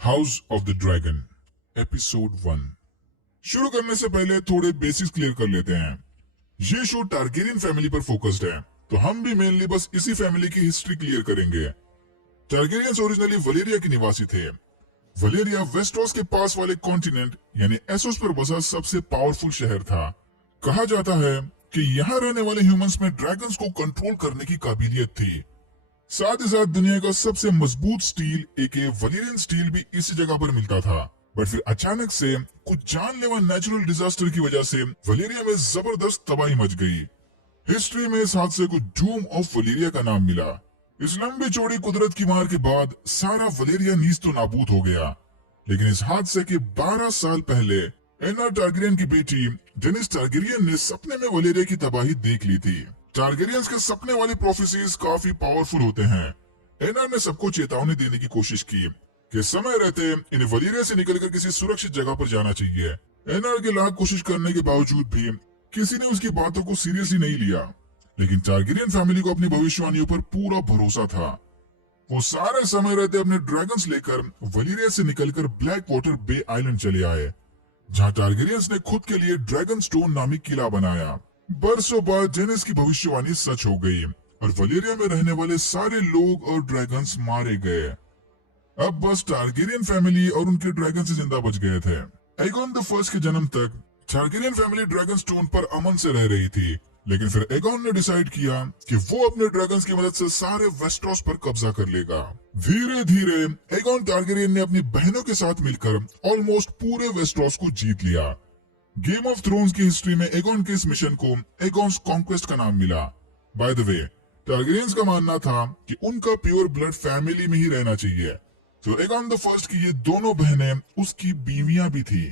House of the dragon episode 1। शुरू करने से पहले थोड़े बेसिक्स क्लियर कर लेते हैं। ये शो टारगेरियन फैमिली पर फोकस्ड है, तो हम भी मेनली बस इसी फैमिली की हिस्ट्री क्लियर करेंगे। टारगेरियंस ओरिजिनली वलेरिया के निवासी थे। वलेरिया वेस्टरोस के पास वाले कॉन्टिनेंट यानी एसोस पर बसा सबसे पावरफुल शहर था। कहा जाता है कि यहाँ रहने वाले ह्यूमंस में ड्रैगन्स को कंट्रोल करने की काबिलियत थी। साथ ही साथ दुनिया का सबसे मजबूत स्टील एके वलेरियन स्टील भी इसी जगह पर मिलता था। बट फिर अचानक से कुछ जानलेवा नेचुरल डिजास्टर की वजह से वलेरिया में जबरदस्त तबाही मच गई। हिस्ट्री में इस हादसे को डूम ऑफ वलेरिया का नाम मिला। इस लंबी चौड़ी कुदरत की मार के बाद सारा वलेरिया नीज तो नाबूद हो गया, लेकिन इस हादसे के 12 साल पहले एना टारगेरियन की बेटी डेनिस टारगेरियन ने सपने में वलेरिया की तबाही देख ली थी। टारगेरियंस के सपने वाली प्रोफेसीज काफी पावरफुल होते हैं। एना ने सबको चेतावनी देने की कोशिश की कि समय रहते इन्हें वलेरिया से निकलकर किसी सुरक्षित जगह पर जाना चाहिए। एना के लाख कोशिश करने के बावजूद भी किसी ने उसकी बातों को सीरियसली नहीं लिया, लेकिन टारगेरियन फैमिली को अपनी भविष्यवाणियों पर पूरा भरोसा था। वो सारे समय रहते अपने ड्रैगन्स लेकर वलेरिया से निकलकर ब्लैक वाटर बे आइलैंड चले आए, जहाँ टारगेरियंस ने खुद के लिए ड्रैगन स्टोन नामी किला बनाया। बरसों बाद जेनिस की भविष्यवाणी सच हो गई और वलेरिया में रहने वाले सारे लोग और ड्रैगन्स मारे गए। अब बस टारगेरियन फैमिली और उनके ड्रैगन से जिंदा बच गए थे। एगोन द फर्स्ट के जन्म तक टारगेरियन फैमिली ड्रैगन स्टोन पर अमन से रह रही थी, लेकिन फिर एगोन ने डिसाइड किया कि वो अपने ड्रैगन्स की मदद से सारे वेस्टरोस पर कब्जा कर लेगा। धीरे धीरे एगोन टारगेरियन ने अपनी बहनों के साथ मिलकर ऑलमोस्ट पूरे वेस्टरोस को जीत लिया। गेम ऑफ थ्रोन्स की हिस्ट्री में एगोन के इस मिशन को एगोन्स कॉन्क्वेस्ट का नाम मिला। बाय द वे, टारगेरियंस का मानना था कि उनका प्योर ब्लड फैमिली में ही रहना चाहिए, तो एगोन द फर्स्ट की ये दोनों बहनें उसकी बीवियां भी थी।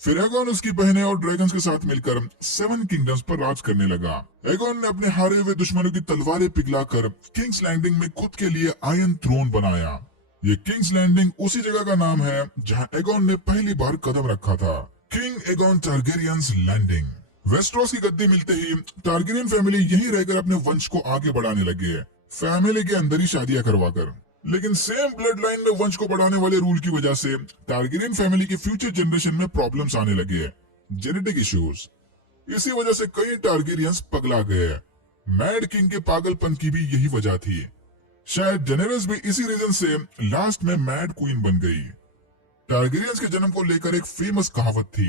फिर एगोन उसकी बहनें और ड्रैगन्स के साथ मिलकर 7 किंगडम्स पर राज करने लगा। एगोन ने अपने हारे हुए दुश्मनों की तलवारें पिघलाकर किंग्स लैंडिंग में खुद के लिए आयरन थ्रोन बनाया। ये किंग्स लैंडिंग उसी जगह का नाम है जहां एगोन ने पहली बार कदम रखा था। King Aegon Targaryen's landing. Westeros की गद्दी मिलते ही टारगेरियन फैमिली यहीं रहकर अपने वंश को आगे बढ़ाने लगे, फैमिली के अंदर ही शादियां करवाकर। लेकिन सेम ब्लड लाइन में वंश को बढ़ाने वाले रूल की वजह से टारगेरियन फैमिली की फ्यूचर जनरेशन में प्रॉब्लम्स आने लगे, जेनेटिक इश्यूज। इसी वजह से कई टारगेरियंस पगला गए। मैड किंग के पागलपन की भी यही वजह थी। शायद जेनेरस भी इसी रीजन से लास्ट में मैड क्वीन बन गई। टारगेरियंस के जन्म को लेकर एक फेमस कहावत थी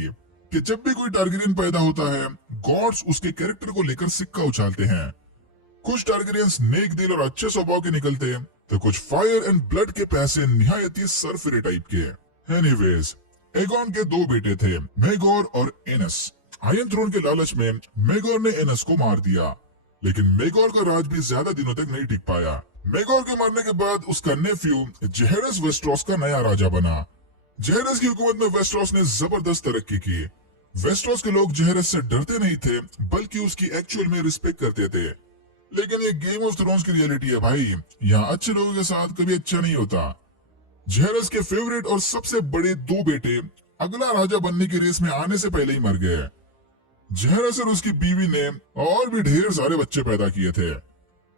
कि जब भी कोई टारगेरियन पैदा होता है, गॉड्स उसके कैरेक्टर को लेकर सिक्का उछालते हैं। कुछ टारगेरियंस नेक दिल और अच्छे स्वभाव के निकलते, तो कुछ फायर एंड ब्लड के पैसे निहायती सरफिरे टाइप के। एनीवेज, एगोन के 2 बेटे थे, मेगोर और एनस। आयरन थ्रोन के लालच में मेगोर ने एनस को मार दिया, लेकिन मेगोर का राज भी ज्यादा दिनों तक नहीं टिक पाया। मेगोर के मरने के बाद उसका नेफ्यू जेहेरस वेस्टरोस का नया राजा बना। जेहेरस की हुकूमत में वेस्टरोस ने जबरदस्त तरक्की की। वेस्टरोस के लोग जेहेरस से डरते नहीं थे, बल्कि उसकी एक्चुअल में रिस्पेक्ट करते थे। लेकिन ये गेम ऑफ थ्रोन्स की रियलिटी है भाई, यहाँ अच्छे लोगों के साथ कभी अच्छा नहीं होता। जेहेरस के फेवरेट और सबसे बड़े 2 बेटे अगला राजा बनने की रेस में आने से पहले ही मर गए। जेहेरस और उसकी बीवी ने और भी ढेर सारे बच्चे पैदा किए थे।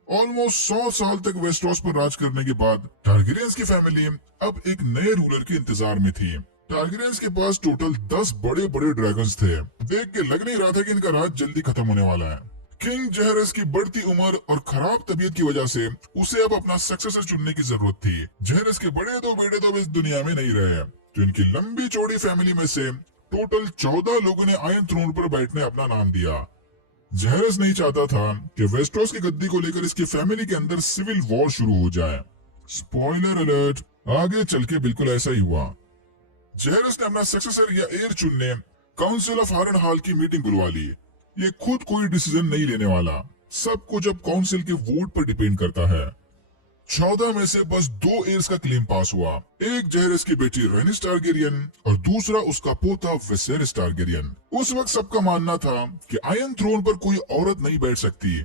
ऑलमोस्ट 100 साल तक वेस्टरोस पर राज करने के बाद टारगेरियंस की फैमिली अब एक नए रूलर के इंतजार में थी। टारगेरियंस के पास टोटल 10 बड़े बड़े ड्रैगन्स थे। देख के लग नहीं रहा था कि इनका राज जल्दी खत्म होने वाला है। किंग जेहेरस की बढ़ती उम्र और खराब तबीयत की वजह से उसे अब अपना सक्सेसर चुनने की जरूरत थी। जेहेरस के बड़े 2 बेटे तो अब इस दुनिया में नहीं रहे, तो इनकी लंबी चौड़ी फैमिली में से टोटल 14 लोगों ने आयरन थ्रोन पर बैठने अपना नाम दिया। जेहेरस नहीं चाहता था कि वेस्टरोस की गद्दी को लेकर इसकी फैमिली के अंदर सिविल वॉर शुरू हो जाए। स्पॉइलर अलर्ट, आगे चल के बिल्कुल ऐसा ही हुआ। जेहेरस ने अपना सक्सेसर या एयर चुनने काउंसिल ऑफ हारनहाल की मीटिंग बुलवा ली। ये खुद कोई डिसीजन नहीं लेने वाला, सब कुछ अब काउंसिल के वोट पर डिपेंड करता है। 14 में से बस 2 एयर्स का क्लेम पास हुआ। एक जेहेरस की बेटी रेनिस टारगेरियन और दूसरा उसका पोता विसेरिस टारगेरियन। उस वक्त सबका मानना था कि आयरन थ्रोन पर कोई औरत नहीं बैठ सकती।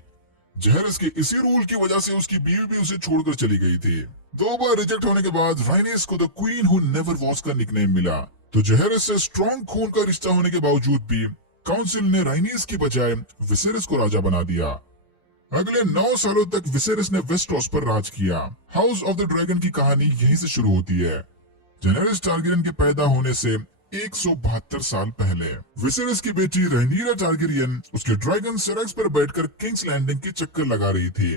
जेहेरस के इसी रूल की वजह से उसकी बीवी भी उसे छोड़कर चली गई थी। 2 बार रिजेक्ट होने के बाद राइनिस को the queen who never was का निकनेम मिला। तो जेहेरस से स्ट्रॉन्ग खून का रिश्ता होने के बावजूद भी काउंसिल ने राइनिस की बजाय विसेरिस को राजा बना दिया। अगले 9 सालों तक विसेरिस ने वेस्टरोस पर राज किया। हाउस ऑफ द ड्रैगन की कहानी यहीं से शुरू होती है। जेनेरिस टारगेरियन के पैदा होने से 172 साल पहले विसेरिस की बेटी रहीनिरा टारगेरियन उसके ड्रैगन सेरेक्स पर बैठकर किंग्स लैंडिंग के चक्कर लगा रही थी।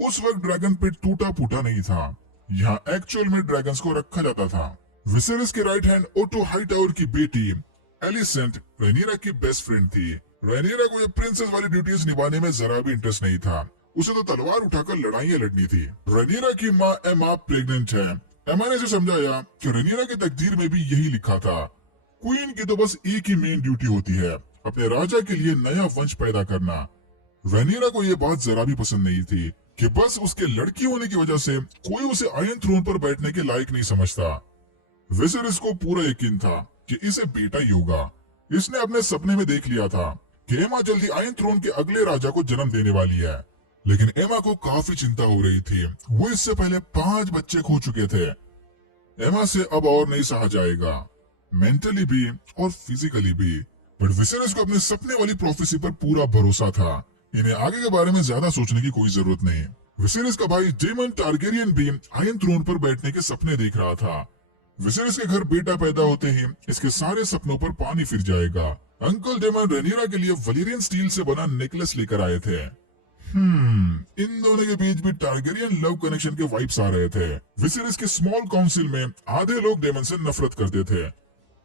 उस वक्त ड्रैगन पिट टूटा फूटा नहीं था, यहाँ एक्चुअल में ड्रैगन्स को रखा जाता था। विसेरिस के राइट हैंड ओटो हाईटावर की बेटी एलिसेंट रहीनिरा की बेस्ट फ्रेंड थी। रहीनिरा को ये प्रिंसेस वाली ड्यूटीज निभाने में जरा भी इंटरेस्ट नहीं था, उसे तो तलवार उठाकर लड़ाइयां लड़नी थी। रहीनिरा की माँ एमा प्रेग्नेंट है। एमा ने समझाया कि रहीनिरा की तकदीर में भी यही लिखा था, क्वीन की तो बस एक ही मेन ड्यूटी होती है, अपने राजा के लिए नया वंश पैदा करना। रहीनिरा को यह बात जरा भी पसंद नहीं थी कि बस उसके लड़की होने की वजह से कोई उसे आयरन थ्रोन पर बैठने के लायक नहीं समझता। विसेरिस को पूरा यकीन था कि इसे बेटा ही होगा। इसने अपने सपने में देख लिया था कि एमा जल्दी आयरन थ्रोन के अगले राजा को जन्म देने वाली है। लेकिन एमा को काफी चिंता हो रही थी, वो इससे पहले 5 बच्चे खो चुके थे। एमा से अब और नहीं सहा जाएगा, मेंटली भी और फिजिकली भी। बट विसेरिस को अपने सपने वाली प्रोफेसी पर पूरा भरोसा था, इन्हें आगे के बारे में ज्यादा सोचने की कोई जरूरत नहीं। विसेरिस का भाई डेमन टारगेरियन भी आयरन थ्रोन पर बैठने के सपने देख रहा था। विसेरिस के घर बेटा पैदा होते ही इसके सारे सपनों पर पानी फिर जाएगा। अंकल डेमन रहीनिरा के लिए वलीरियन स्टील से बना नेकलेस लेकर आए थे। इन दोनों के बीच भी टारगेरियन लव कनेक्शन के वाइब्स आ रहे थे। विसेरिस के स्मॉल काउंसिल में आधे लोग डेमन से नफरत करते थे।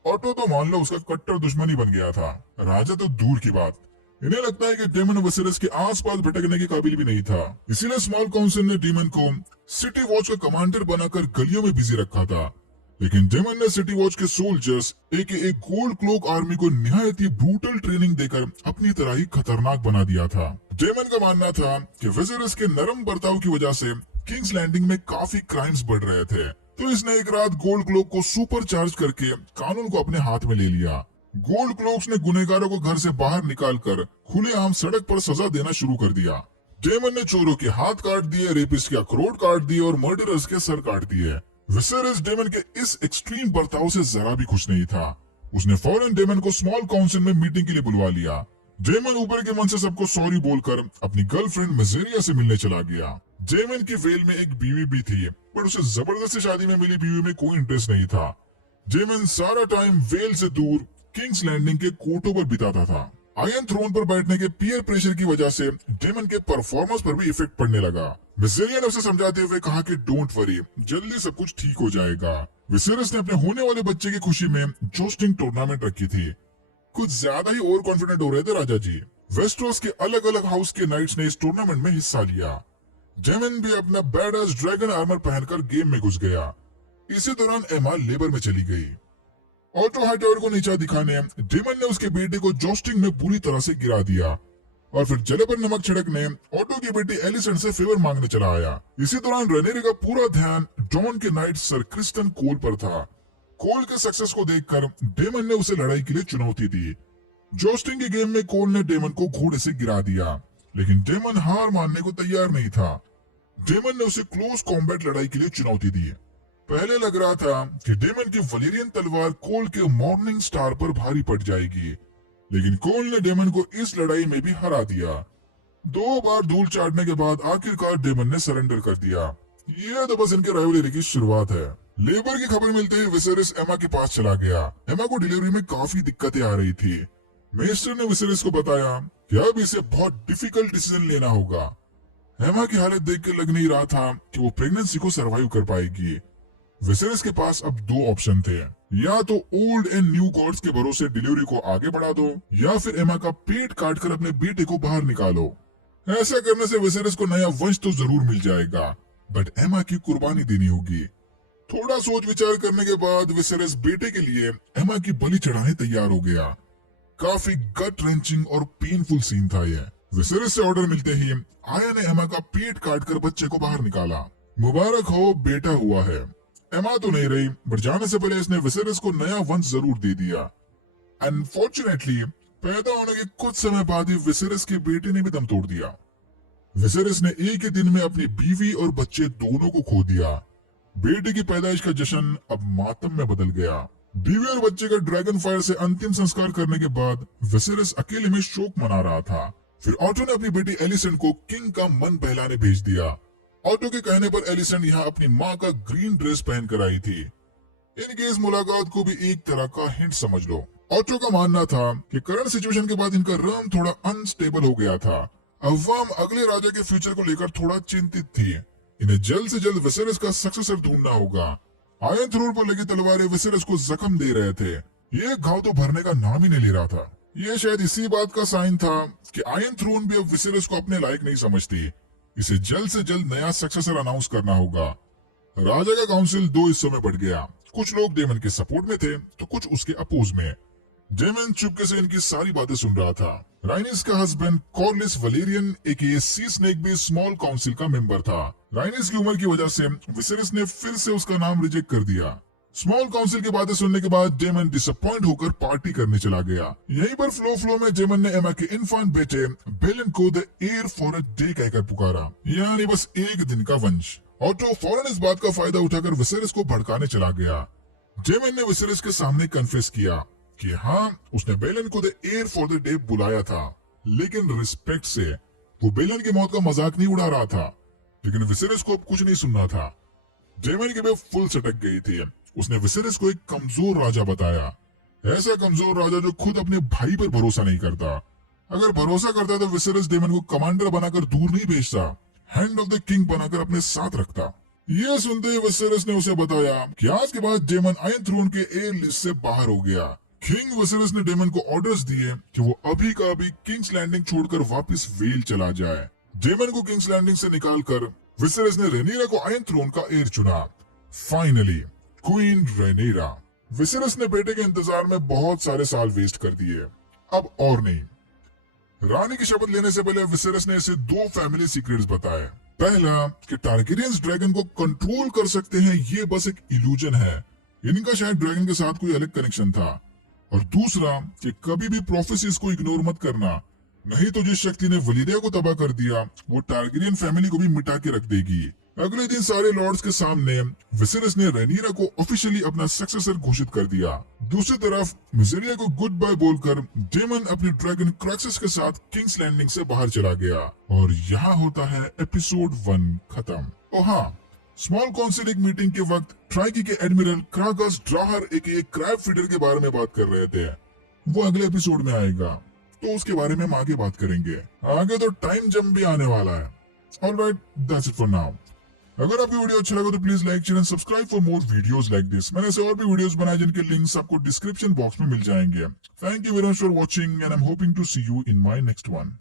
ऑटो तो मान लो उसका कट्टर दुश्मन ही बन गया था, राजा तो दूर की बात। इन्हें लगता है कि डेमन विसेरिस के आसपास भटकने के काबिल भी नहीं था, इसीलिए स्मॉल काउंसिल ने डेमन को सिटी वॉच का कमांडर बनाकर गलियों में बिजी रखा था। लेकिन डेमन ने सिटी वॉच के सोल्जर्स एक गोल्ड क्लोक आर्मी को निहायत ही ब्रूटल ट्रेनिंग देकर अपनी तरह ही खतरनाक बना दिया था। डेमन का मानना था कि विसेरिस के नरम बर्ताव की वजह से किंग्स लैंडिंग में काफी क्राइम्स बढ़ रहे थे, तो इसने एक रात गोल्ड क्लोक को सुपर चार्ज करके कानून को अपने हाथ में ले लिया। गोल्ड क्लोक्स ने गुनहगारों को घर से बाहर निकालकर खुलेआम सड़क पर सजा देना शुरू कर दिया। डेमन ने चोरों के हाथ काट दिए, रेपिस्ट के अखरोट काट दिए और मर्डरर्स के सर काट दिए। विसेरिस डेमन के इस एक्सट्रीम बर्ताव से जरा भी खुश नहीं था। उसने फौरन डेमन को स्मॉल काउंसिल में मीटिंग के लिए बुलवा लिया। डेमन ऊपर के मन से सबको सॉरी बोलकर अपनी गर्लफ्रेंड मजेरिया से मिलने चला गया। डेमन की वेल में एक बीवी भी थी, पर उसे जबरदस्ती शादी में मिली बीवी में कोई इंटरेस्ट नहीं था। डेमन सारा टाइम वेल से दूर किंग्स लैंडिंग के कोर्टों पर बिताता था। आयरन थ्रोन पर बैठने के पीयर प्रेशर की वजह से डेमन के परफॉर्मेंस पर भी इफेक्ट पड़ने लगा। विसेरिया ने उसे समझाते हुए कहा कि डोंट वरी, जल्दी सब कुछ ठीक हो जाएगा। विसेरिस ने अपने होने वाले बच्चे की खुशी में जोस्टिंग टूर्नामेंट रखी थी। कुछ ज्यादा ही ओवर कॉन्फिडेंट हो रहे थे राजा जी। वेस्टरोस के अलग अलग हाउस के नाइट्स ने इस टूर्नामेंट में हिस्सा लिया। डेमन भी अपना बैडएस ड्रैगन आर्मर पहनकर गेम में घुस गया। इसी दौरान एमा लेबर में चली गई। ऑटो हाईटावर को नीचा दिखाने डेमन ने उसके बेटे को जोस्टिंग में बुरी तरह से गिरा दिया और फिर जले पर नमक छिड़कने ऑटो की बेटी एलिसेंट से फेवर मांगने चला आया। इसी दौरान रहीनिरा का पूरा ध्यान डॉन के नाइट सर क्रिस्टन कोल पर था। कोल के सक्सेस को देखकर डेमन ने उसे लड़ाई के लिए चुनौती दी। जोस्टिंग के गेम में कोल ने डेमन को घोड़े से गिरा दिया, लेकिन डेमन हार मानने को तैयार नहीं था। डेमन ने उसे क्लोज कॉम्बैट लड़ाई के लिए चुनौती दी। पहले लग रहा था कि डेमन की वलीरियन तलवार कोल के मॉर्निंग स्टार पर भारी पड़ जाएगी, लेकिन कोल ने डेमन को इस लड़ाई में भी हरा दिया। 2 बार धूल चाटने के बाद आखिरकार डेमन ने सरेंडर कर दिया। यह तो बस इनके राइवलरी की शुरुआत है। लेबर की खबर मिलते ही विसेरिस एमा के पास चला गया। एमा को डिलीवरी में काफी दिक्कतें आ रही थी। मेस्टर ने विसेरिस को बताया कि अब इसे बहुत डिफिकल्ट डिसीजन लेना होगा। एमा की हालत देख लग नहीं रहा था कि वो प्रेगनेंसी को सरवाइव कर पाएगी। विसेरिस के पास अब 2 ऑप्शन थे, या तो ओल्ड एंड न्यू गॉड्स के भरोसे डिलीवरी को आगे बढ़ा दो, या फिर एमा का पेट काटकर अपने बेटे को बाहर निकालो। ऐसा करने से विसेरिस को नया वंश तो जरूर मिल जाएगा, बट एमा की कुर्बानी देनी होगी। थोड़ा सोच विचार करने के बाद विसेरिस बेटे के लिए एमा की बलि चढ़ाने तैयार हो गया। काफी गट रेंचिंग और पेनफुल सीन था यह। विसेरिस से ऑर्डर मिलते ही आया ने एमा का पेट काटकर बच्चे को बाहर निकाला। मुबारक हो, बेटा हुआ है। एमा तो नहीं रही, बट जाने से पहले इसने विसेरिस को नया वंश जरूर दे दिया। अनफॉर्चुनेटली पैदा होने के कुछ समय बाद ही विसेरिस के बेटे ने भी दम तोड़ दिया। विसेरिस ने एक ही दिन में अपनी बीवी और बच्चे दोनों को खो दिया। बेटे की पैदाइश का जश्न अब मातम में बदल गया। बीवी और बच्चे का ड्रैगन फायर से अंतिम संस्कार करने के बाद विसेरिस अकेले में शोक मना रहा था। फिर ऑटो ने अपनी बेटी एलिसेंट को किंग का मन बहलाने भेज दिया। ऑटो के कहने पर एलिसेंट यहाँ अपनी माँ का ग्रीन ड्रेस पहन कर आई थी। इनकी इस मुलाकात को भी एक तरह का हिंट समझ लो। ऑटो का मानना था कि करंट सिचुएशन के बाद इनका रन थोड़ा अनस्टेबल हो गया था। अवाम अगले राजा के फ्यूचर को लेकर थोड़ा चिंतित थी। इन्हें जल्द से जल्द विसेरस का सक्सेसर ढूंढना होगा। आयरन थ्रोन पर लगी तलवारें विसेरस को जख्म दे रहे थे। ये घाव तो भरने का नाम ही नहीं ले रहा था। ये शायद इसी बात का साइन था कि आयरन थ्रोन भी अब विसेरस को अपने लायक नहीं समझती। इसे जल्द से जल्द नया सक्सेसर अनाउंस करना होगा। राजा का काउंसिल दो हिस्सों में बढ़ गया। कुछ लोग डेमन के सपोर्ट में थे तो कुछ उसके अपोज में। डेमन चुपके से इनकी सारी बातें सुन रहा था। राइनिस का हस्बैंड कॉर्लिस वलेरियन एके सी स्नेक भी स्मॉल काउंसिल का मेंबर था। राइनिस की उम्र की वजह से विसेरिस ने फिर से उसका नाम रिजेक्ट कर दिया। स्मॉल काउंसिल की बातें सुनने के बाद डेमन डिसअपॉइंट होकर पार्टी करने चला गया। यहीं पर फ्लो में डेमन ने एमा के इन्फांट बेटे बेलन को the air for a day कहकर पुकारा, यानी बस एक दिन का वंश। ऑटो फौरन इस बात का फायदा उठाकर विसेरिस को भड़काने चला गया। डेमन ने विसेरिस के सामने कन्फेस किया कि हाँ, उसने बेलन को the air for the day बुलाया था, लेकिन रिस्पेक्ट से। वो बेलन की मौत का मजाक नहीं उड़ा रहा था, लेकिन विसेरिस को अब कुछ नहीं सुनना था। डेमन की भी फुल सटक गई थी। उसने विसेरिस को एक कमजोर राजा बताया, ऐसा कमजोर राजा जो खुद अपने भाई पर भरोसा नहीं करता। अगर भरोसा करता तो विसेरिस डेमन को कमांडर बनाकर दूर नहीं भेजता, हैंड ऑफ द किंग बनाकर अपने साथ रखता। यह सुनते ही विसेरिस ने उसे बताया कि आज के बाद डेमन आयरन थ्रोन के एयर लिस्ट से बाहर हो गया। किंग विसेरिस ने डेमन को ऑर्डर्स दिए कि वो अभी का अभी किंग्स लैंडिंग छोड़कर वापस वेल चला जाए। डेमन को किंग्स लैंडिंग से निकालकर विसेरिस ने रेनीरा को आयरन थ्रोन का एयर चुना। Finally queen रेनीरा। विसेरिस ने बेटे के इंतजार में बहुत सारे साल वेस्ट कर दिए, अब और नहीं। रानी की शपथ लेने से पहले विसेरिस ने इसे दो फैमिली सीक्रेट्स बताए। पहला कि टारगेरियंस ड्रैगन को कंट्रोल कर सकते हैं, ये बस एक इल्यूजन है, इनका शायद ड्रैगन के साथ कोई अलग कनेक्शन था। और दूसरा कि कभी भी प्रोफेसीज को इग्नोर मत करना, नहीं तो जिस शक्ति ने वलीरिया को तबाह कर दिया वो टारगेरियन फैमिली को भी मिटा के रख देगी। अगले दिन सारे लॉर्ड्स के सामने विसेरिस ने रेनीरा को ऑफिशियली अपना सक्सेसर घोषित कर दिया। दूसरी तरफ मिसेरिया को गुड बाय बोलकर डेमन अपने ड्रैगन क्रैक्सिस के साथ किंग्स लैंडिंग से बाहर चला गया। और यहाँ होता है एपिसोड 1 खत्म। और हाँ, स्मॉल काउंसिल एक मीटिंग के वक्त ट्राइकी के एडमिरल क्रागस ड्राहर एक क्रैब फीडर के बारे में बात कर रहे थे। वो अगले एपिसोड में आएगा, तो उसके बारे में हम आगे बात करेंगे। आगे तो टाइम जंप भी आने वाला है। Alright, that's it for now. अगर आपको वीडियो अच्छा लगा तो please like share and subscribe for more videos like this. मैंने ऐसे और भी वीडियोस बनाए जिनके लिंक्स आपको डिस्क्रिप्शन बॉक्स में मिल जाएंगे। Thank you very much for watching and I am hoping to see you in my next one.